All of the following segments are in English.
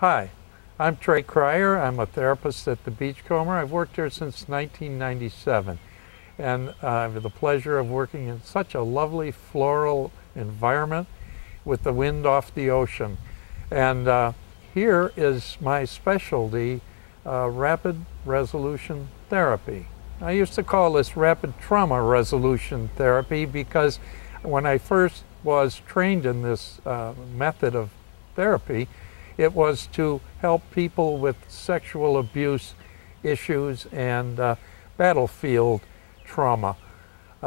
Hi, I'm Trey Cryer. I'm a therapist at the Beachcomber. I've worked here since 1997, and I have the pleasure of working in such a lovely floral environment with the wind off the ocean. And here is my specialty, rapid resolution therapy. I used to call this rapid trauma resolution therapy because when I first was trained in this method of therapy, it was to help people with sexual abuse issues and battlefield trauma.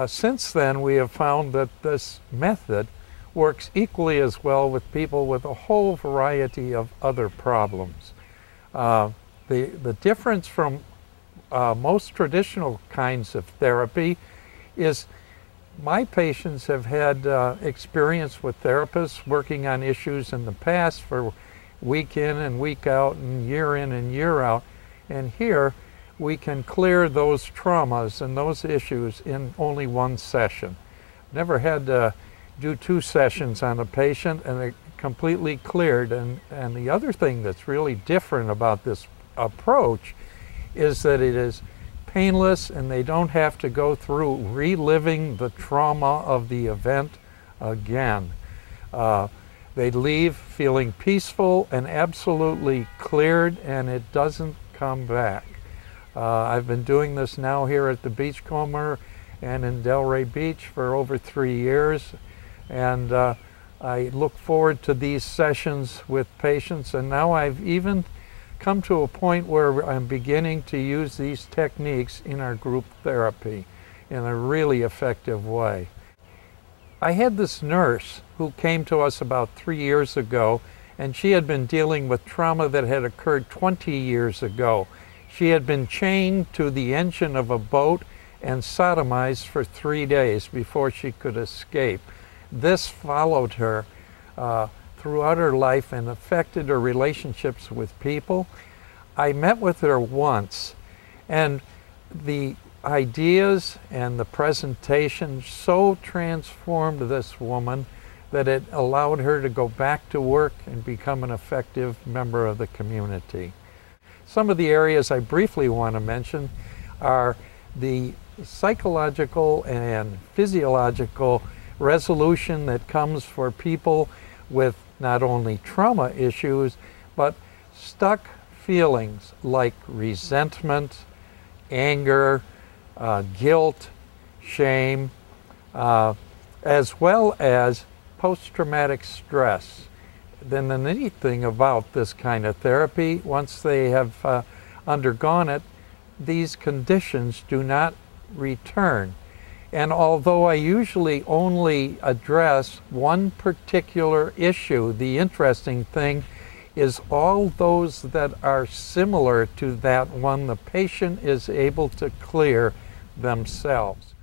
Since then, we have found that this method works equally as well with people with a whole variety of other problems. The difference from most traditional kinds of therapy is my patients have had experience with therapists working on issues in the past for week in and week out and year in and year out. And here we can clear those traumas and those issues in only one session. Never had to do 2 sessions on a patient and it completely cleared. And the other thing that's really different about this approach is that it is painless and they don't have to go through reliving the trauma of the event again. They leave feeling peaceful and absolutely cleared, and it doesn't come back. I've been doing this now here at the Beachcomber and in Delray Beach for over 3 years, and I look forward to these sessions with patients, and now I've even come to a point where I'm beginning to use these techniques in our group therapy in a really effective way. I had this nurse who came to us about 3 years ago, and she had been dealing with trauma that had occurred 20 years ago. She had been chained to the engine of a boat and sodomized for 3 days before she could escape. This followed her throughout her life and affected her relationships with people. I met with her once, and the ideas and the presentation so transformed this woman that it allowed her to go back to work and become an effective member of the community. Some of the areas I briefly want to mention are the psychological and physiological resolution that comes for people with not only trauma issues, but stuck feelings like resentment, anger, guilt, shame, as well as post-traumatic stress. Then the neat thing about this kind of therapy, once they have undergone it, these conditions do not return. And although I usually only address one particular issue, the interesting thing is all those that are similar to that one the patient is able to clear themselves.